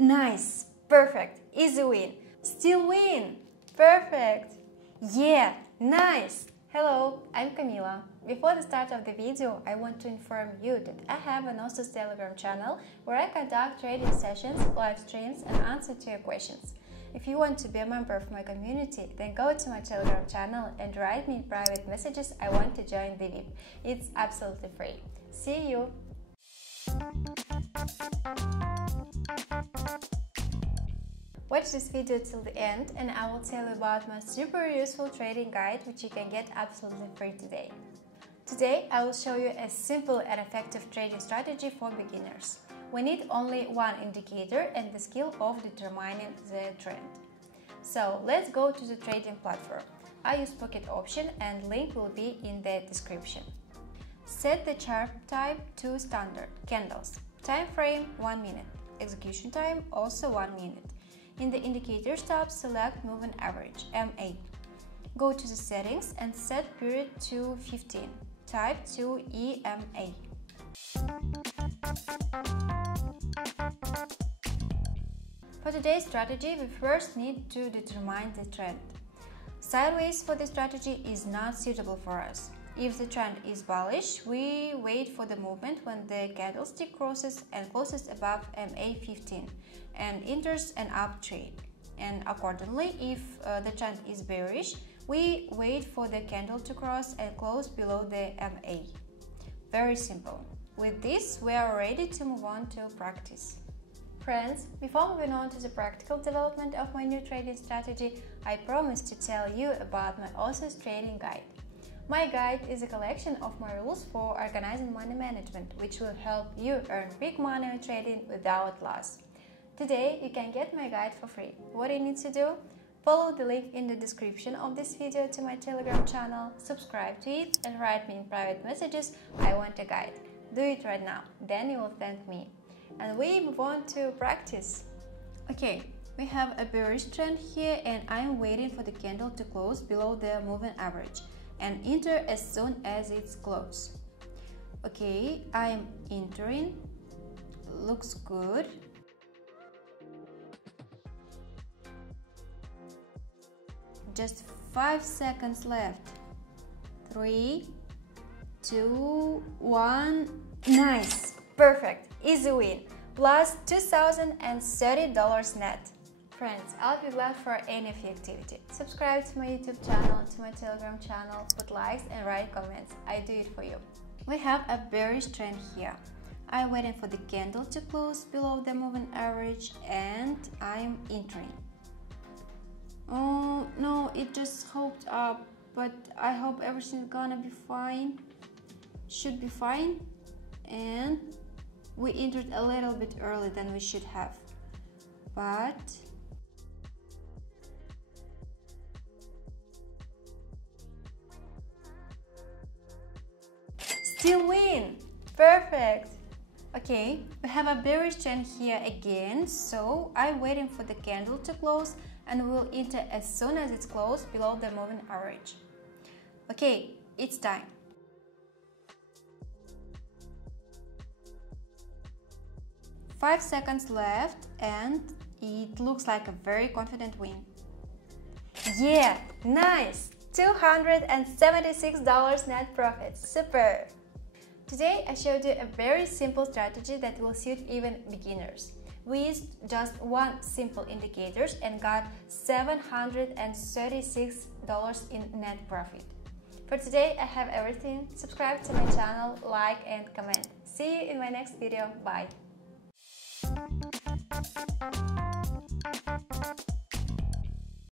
Nice, perfect, easy win. Still win, perfect. Yeah, nice. Hello, I'm Camila. Before the start of the video, I want to inform you that I have an awesome Telegram channel where I conduct trading sessions, live streams and answer to your questions. If you want to be a member of my community, then go to my Telegram channel and write me in private messages I want to join the VIP. It's absolutely free. See you! Watch this video till the end and I will tell you about my super useful trading guide which you can get absolutely free today. Today I will show you a simple and effective trading strategy for beginners. We need only one indicator and the skill of determining the trend. So let's go to the trading platform. I use Pocket Option and link will be in the description. Set the chart type to standard, candles, time frame 1 minute, execution time also 1 minute. In the Indicators tab, select Moving Average, MA. Go to the settings and set period to 15. Type to EMA. For today's strategy, we first need to determine the trend. Sideways for the strategy is not suitable for us. If the trend is bullish, we wait for the movement when the candlestick crosses and closes above MA15 and enters an uptrend. And accordingly, if the trend is bearish, we wait for the candle to cross and close below the MA. Very simple. With this, we are ready to move on to practice. Friends, before moving on to the practical development of my new trading strategy, I promised to tell you about my awesome trading guide. My guide is a collection of my rules for organizing money management, which will help you earn big money on trading without loss. Today, you can get my guide for free. What do you need to do? Follow the link in the description of this video to my Telegram channel, subscribe to it, and write me in private messages, I want a guide. Do it right now, then you will thank me. And we move on to practice. Okay, we have a bearish trend here and I am waiting for the candle to close below the moving average and enter as soon as it's closed. Okay, I am entering. Looks good. Just 5 seconds left. 3, 2, 1. Nice! Perfect! Easy win! Plus $2,030 net. Friends, I'll be glad for any of your activity. Subscribe to my YouTube channel, to my Telegram channel, put likes and write comments. I do it for you. We have a bearish trend here. I'm waiting for the candle to close below the moving average and I'm entering. Oh no, it just hooked up, but I hope everything's gonna be fine. Should be fine. And we entered a little bit early than we should have. But still win! Perfect! Okay, we have a bearish trend here again, so I'm waiting for the candle to close and we'll enter as soon as it's closed below the moving average. Okay, it's time. Five seconds left and it looks like a very confident win. Yeah, nice! $276 net profit. Super! Today I showed you a very simple strategy that will suit even beginners. We used just one simple indicators and got $736 in net profit. For today I have everything. Subscribe to my channel, like and comment. See you in my next video. Bye!